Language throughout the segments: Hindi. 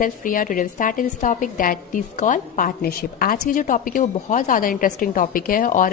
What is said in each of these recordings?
myself Priya. Today we start this topic that is called partnership. आज की जो टॉपिक है वो बहुत ज़्यादा इंटरेस्टिंग टॉपिक है और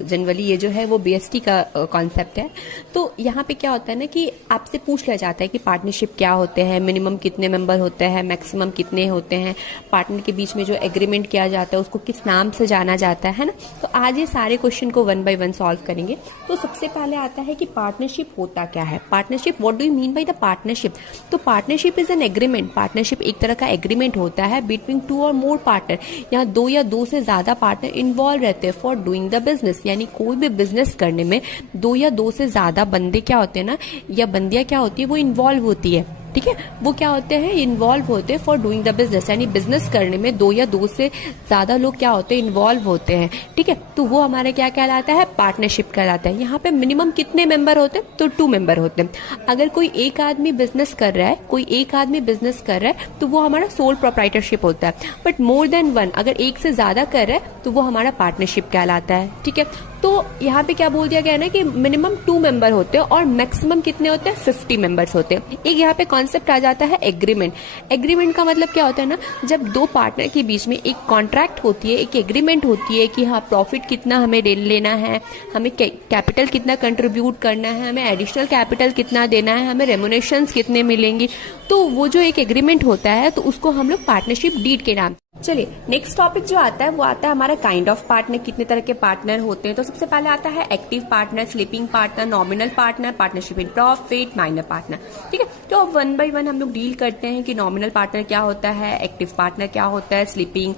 जनरली ये जो है वो BST का कॉन्सेप्ट है। तो यहाँ पे क्या होता है ना कि आपसे पूछ लिया जाता है कि पार्टनरशिप क्या होते हैं, मिनिमम कितने मेंबर होते हैं, मैक्सिमम कितने होते हैं, पार्टनर के बीच में जो एग्रीमेंट किया जाता है उसको किस नाम से जाना जाता है ना। तो आज ये सारे क्वेश्चन को 1 by 1 सॉल्व करेंगे। तो सबसे पहले आता है कि पार्टनरशिप होता क्या है। Partnership, what do you mean by the partnership? तो partnership is an agreement. Partnership एक तरह का एग्रीमेंट होता है बिटवीन 2 और मोर पार्टनर। यहाँ 2 या 2 से ज्यादा पार्टनर इन्वॉल्व रहते हैं फॉर डूइंग द बिजनेस। यानी कोई भी बिजनेस करने में 2 या 2 से ज्यादा बंदे क्या होते हैं ना, या बंदियां क्या होती है, वो इन्वॉल्व होती है। ठीक है, वो क्या होते हैं, इन्वॉल्व होते हैं फॉर डूइंग द बिजनेस। यानी बिजनेस करने में 2 या 2 से ज्यादा लोग क्या होते हैं, इन्वॉल्व होते हैं। ठीक है, तो वो हमारे क्या कहलाता है, पार्टनरशिप कहलाता है। यहाँ पे मिनिमम कितने मेंबर होते हैं, तो 2 मेंबर होते हैं। अगर कोई एक आदमी बिजनेस कर रहा है, तो वो हमारा सोल प्रोप्राइटरशिप होता है। बट मोर देन 1, अगर एक से ज्यादा कर रहा है तो वो हमारा पार्टनरशिप कहलाता है। ठीक है, तो यहाँ पे क्या बोल दिया गया है ना कि मिनिमम 2 मेंबर होते हैं और मैक्सिमम कितने होते हैं, 50 मेंबर्स होते हैं। एक यहाँ पे कॉन्सेप्ट आ जाता है एग्रीमेंट। एग्रीमेंट का मतलब क्या होता है ना, जब 2 पार्टनर के बीच में एक कॉन्ट्रैक्ट होती है, एक एग्रीमेंट होती है कि हाँ प्रॉफिट कितना हमें लेना है, हमें कैपिटल कितना कंट्रीब्यूट करना है, हमें एडिशनल कैपिटल कितना देना है, हमें रेमुनेशंस कितने मिलेंगी। तो वो जो एक एग्रीमेंट होता है तो उसको हम लोग पार्टनरशिप डीड के नाम। चलिए नेक्स्ट टॉपिक जो आता है वो आता है हमारा काइंड ऑफ पार्टनर। कितने तरह के पार्टनर होते हैं, तो सबसे पहले आता है active partner, sleeping partner, nominal partner, partnership in profit, minor partner. ठीक है, तो 1 by 1 हम लोग डील करते हैं कि नॉमिनल पार्टनर क्या होता है, एक्टिव पार्टनर क्या होता है, स्लीपिंग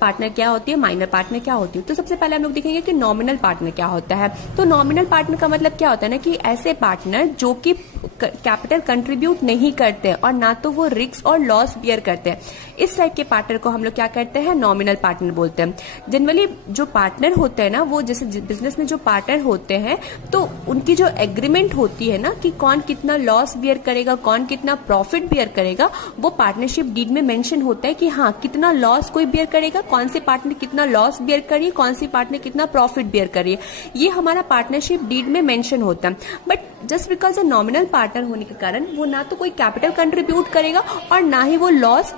पार्टनर क्या होती है, माइनर पार्टनर क्या होती है। तो सबसे पहले हम लोग देखेंगे कि नॉमिनल पार्टनर क्या होता है। तो नॉमिनल पार्टनर का मतलब क्या होता है ना कि ऐसे पार्टनर जो कि कैपिटल कंट्रीब्यूट नहीं करते और ना तो वो रिस्क और लॉस बियर करते हैं, इस टाइप के पार्टनर को हम लोग क्या करते हैं, नॉमिनल पार्टनर बोलते हैं। जनरली जो पार्टनर होते हैं ना, वो जैसे बिजनेस में जो पार्टनर होते हैं तो उनकी जो एग्रीमेंट होती है ना कि कौन कितना लॉस बियर करेगा, कौन कितना प्रॉफिट बियर करेगा, वो पार्टनरशिप डीड में मेंशन होता है कि हाँ कितना लॉस कोई बियर करेगा, कौन से पार्टनर कितना लॉस बियर करिए, कौन सी पार्टनर कितना प्रॉफिट बियर करिए, ये हमारा पार्टनरशिप डीड में मेंशन होता है। But just because nominal partner होने के कारण वो ना तो कोई कैपिटल कंट्रीब्यूट करेगा और ना ही वो लॉस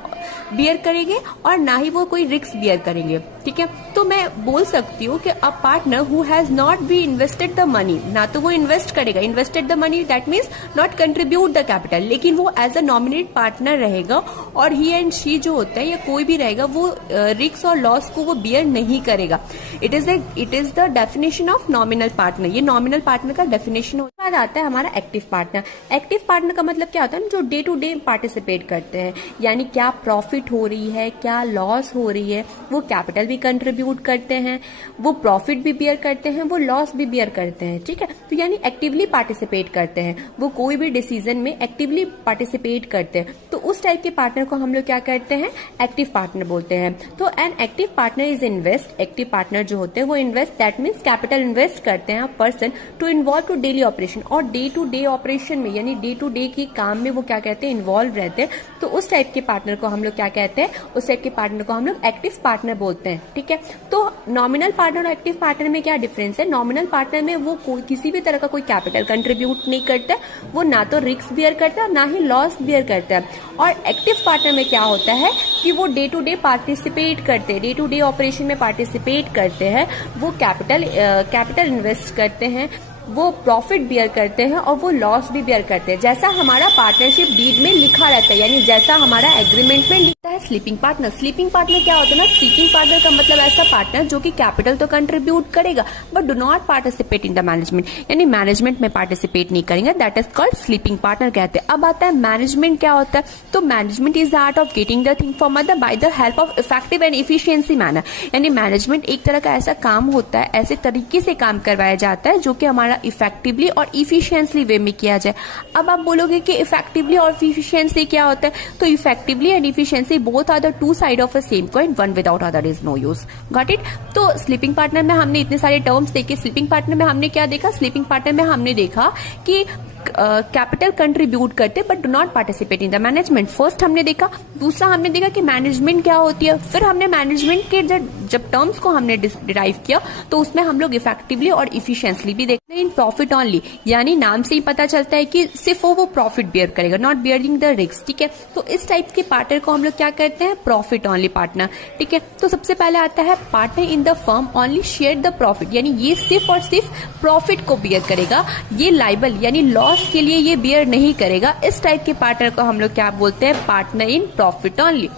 बियर करेंगे और ना ही वो कोई रिस्क बियर करेंगे। ठीक है, तो मैं बोल सकती हूँ कि a partner who has not be invested the money, ना तो वो इन्वेस्ट करेगा, invested the money that means not contribute the capital, लेकिन वो एज अ नॉमिनेट पार्टनर रहेगा और ही एंड शी जो होता है या कोई भी रहेगा वो रिस्क और लॉस को वो बियर नहीं करेगा। It is the definition of nominal partner. ये नॉमिनल पार्टनर का डेफिनेशन होता है। आता है हमारा एक्टिव पार्टनर। एक्टिव पार्टनर का मतलब क्या होता है ना, जो डे टू डे पार्टिसिपेट करते हैं, यानी क्या प्रॉफिट हो रही है, क्या लॉस हो रही है, वो कैपिटल भी कंट्रीब्यूट करते हैं, वो प्रॉफिट भी बियर करते हैं, वो लॉस भी बियर करते हैं। ठीक है, तो यानी एक्टिवली पार्टिसिपेट करते हैं, वो कोई भी डिसीजन में एक्टिवली पार्टिसिपेट करते हैं। तो उस टाइप के पार्टनर को हम लोग क्या करते हैं, एक्टिव पार्टनर बोलते हैं। तो an active partner is invest. Active partner जो होते हैं वो invest, that means capital invest करते हैं person to involve to daily operation, और डे टू डे ऑपरेशन में यानी डे टू डे के काम में वो क्या कहते हैं, इन्वॉल्व रहते हैं। तो उस टाइप के पार्टनर को हम लोग क्या कहते हैं, उस टाइप के पार्टनर को हम लोग एक्टिव पार्टनर बोलते हैं। ठीक है, तो नॉमिनल पार्टनर और एक्टिव पार्टनर में क्या डिफरेंस है। नॉमिनल पार्टनर में वो किसी भी तरह का कोई कैपिटल कंट्रीब्यूट नहीं करता है, वो ना तो रिस्क बियर करता है ना ही लॉस बियर करता है। और एक्टिव पार्टनर में क्या होता है कि वो डे टू डे पार्टिसिपेट करते हैं, डे टू डे ऑपरेशन में पार्टिसिपेट करते हैं, वो कैपिटल इन्वेस्ट करते हैं, वो प्रॉफिट बियर करते हैं और वो लॉस भी बियर करते हैं, जैसा हमारा पार्टनरशिप डीड में लिखा रहता है, यानी जैसा हमारा एग्रीमेंट में लिखा है। Sleeping partner. स्लीपिंग पार्टनर क्या होता है ना, स्लीपिंग पार्टनर का मतलब ऐसा पार्टनर जो कि कैपिटल तो कंट्रीब्यूट करेगा but do not participate in the management, यानी मैनेजमेंट में पार्टिसिपेट नहीं करेंगे, that is called sleeping partner कहते हैं। अब आता है मैनेजमेंट क्या होता है। तो management is the art of getting the thing for mother by the help of effective and efficiency manner. यानी मैनेजमेंट एक तरह का ऐसा काम होता है, ऐसे तरीके से काम करवाया जाता है जो कि हमारा इफेक्टिवली और इफिशियंटली वे में किया जाए। अब आप बोलोगे कि इफेक्टिवली और इफिशियंसी क्या होता है, तो effectively and efficiency both are the two side of a same coin, one without other is no use. Got it. तो स्लीपिंग पार्टनर में हमने इतने सारे टर्म्स देखे। स्लीपिंग पार्टनर में हमने क्या देखा, स्लीपिंग पार्टनर में हमने देखा कि कैपिटल कंट्रीब्यूट करते but do not participate in the management. First हमने देखा। दूसरा हमने देखा कि मैनेजमेंट क्या होती है। फिर हमने मैनेजमेंट के जब टर्म्स को हमने डिराइव किया तो उसमें हम लोग इफेक्टिवली और इफिशियंटली भी देखते हैं। इन प्रॉफिट ऑनली, यानी नाम से ही पता चलता है कि सिर्फ वो प्रॉफिट बेयर करेगा, नॉट बियरिंग द रिस्क। ठीक है, तो इस टाइप के पार्टनर को हम लोग क्या कहते हैं, प्रॉफिट ऑनली पार्टनर। ठीक है, तो सबसे पहले आता है partner in the firm only share the profit, यानी ये सिर्फ और सिर्फ प्रॉफिट को बियर करेगा, ये लाइबल यानी लॉस के लिए ये बियर नहीं करेगा। इस टाइप के पार्टनर को हम लोग क्या बोलते हैं, partner in profit only.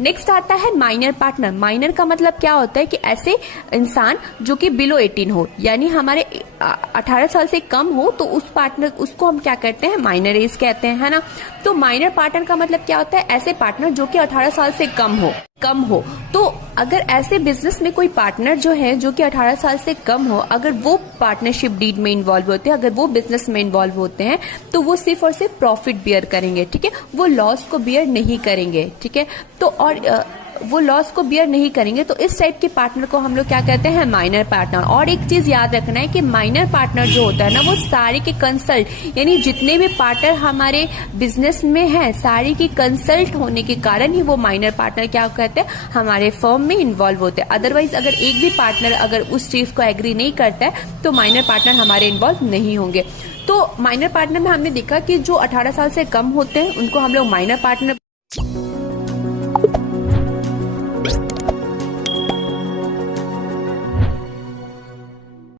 Next आता है माइनर पार्टनर। माइनर का मतलब क्या होता है कि ऐसे इंसान जो कि बिलो 18 हो, यानी हमारे 18 साल से कम हो, तो उस पार्टनर उसको हम क्या कहते हैं, माइनर एज कहते हैं, है ना। तो माइनर पार्टनर का मतलब क्या होता है, ऐसे पार्टनर जो कि 18 साल से कम हो। तो अगर ऐसे बिजनेस में कोई पार्टनर जो है जो कि 18 साल से कम हो, अगर वो पार्टनरशिप डीड में इन्वॉल्व होते हैं, अगर वो बिजनेस में इन्वॉल्व होते हैं, तो वो सिर्फ और सिर्फ प्रॉफिट बियर करेंगे। ठीक है, वो लॉस को बियर नहीं करेंगे। ठीक है, तो और वो लॉस को बियर नहीं करेंगे, तो इस टाइप के पार्टनर को हम लोग क्या कहते हैं, माइनर पार्टनर। और एक चीज याद रखना है कि माइनर पार्टनर जो होता है ना, वो सारे के कंसल्ट, यानी जितने भी पार्टनर हमारे बिजनेस में हैं, सारे की कंसल्ट होने के कारण ही वो माइनर पार्टनर क्या कहते हैं, हमारे फर्म में इन्वॉल्व होते हैं। अदरवाइज अगर एक भी पार्टनर अगर उस चीज को एग्री नहीं करता है, तो माइनर पार्टनर हमारे इन्वॉल्व नहीं होंगे। तो माइनर पार्टनर में हमने देखा कि जो 18 साल से कम होते हैं उनको हम लोग माइनर पार्टनर